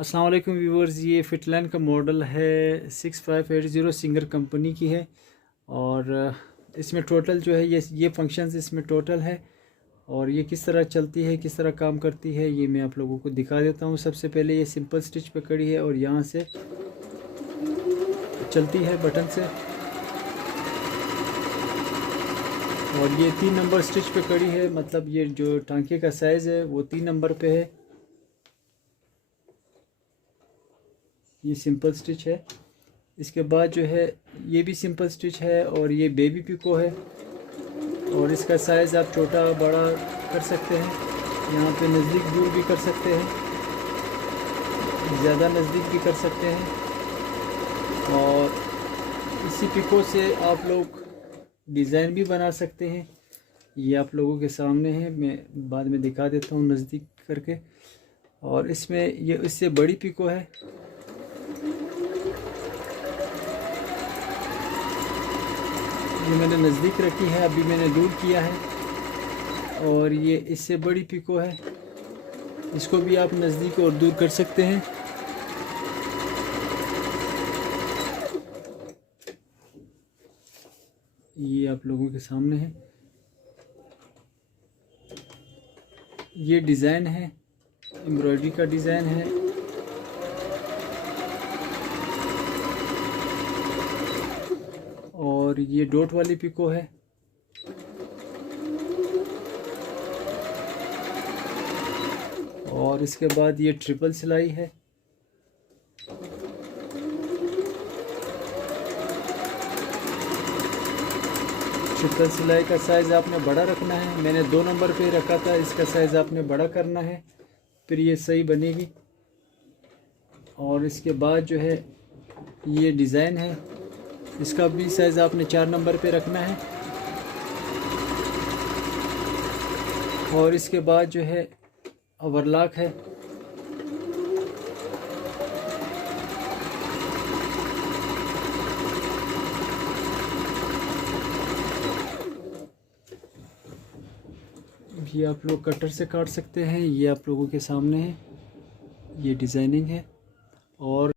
अस्सलाम वालेकुम व्यूवर्स, ये फिटलाइन का मॉडल है 6580 सिंगर कंपनी की है। और इसमें टोटल जो है ये फंक्शंस इसमें टोटल है। और ये किस तरह चलती है, किस तरह काम करती है, ये मैं आप लोगों को दिखा देता हूँ। सबसे पहले ये सिंपल स्टिच पे खड़ी है और यहाँ से चलती है बटन से। और ये 3 नंबर स्टिच पे खड़ी है, मतलब ये जो टांके का साइज़ है वो 3 नंबर पे है। ये सिंपल स्टिच है। इसके बाद जो है ये भी सिंपल स्टिच है और ये बेबी पिको है। और इसका साइज़ आप छोटा बड़ा कर सकते हैं, यहाँ पे नज़दीक दूर भी कर सकते हैं, ज़्यादा नज़दीक भी कर सकते हैं। और इसी पिको से आप लोग डिज़ाइन भी बना सकते हैं। ये आप लोगों के सामने है, मैं बाद में दिखा देता हूँ नज़दीक करके। और इसमें ये इससे बड़ी पिको है। ये मैंने नज़दीक रखी है, अभी मैंने दूर किया है। और ये इससे बड़ी पिको है, इसको भी आप नज़दीक और दूर कर सकते हैं। ये आप लोगों के सामने है, ये डिज़ाइन है, एम्ब्रॉयडरी का डिज़ाइन है। और ये डॉट वाली पिको है। और इसके बाद ये ट्रिपल सिलाई है। ट्रिपल सिलाई का साइज़ आपने बड़ा रखना है, मैंने 2 नंबर पे रखा था, इसका साइज़ आपने बड़ा करना है, फिर ये सही बनेगी। और इसके बाद जो है ये डिज़ाइन है, इसका भी साइज़ आपने 4 नंबर पे रखना है। और इसके बाद जो है ओवरलॉक है। ये आप लोग कटर से काट सकते हैं, ये आप लोगों के सामने है, ये डिज़ाइनिंग है। और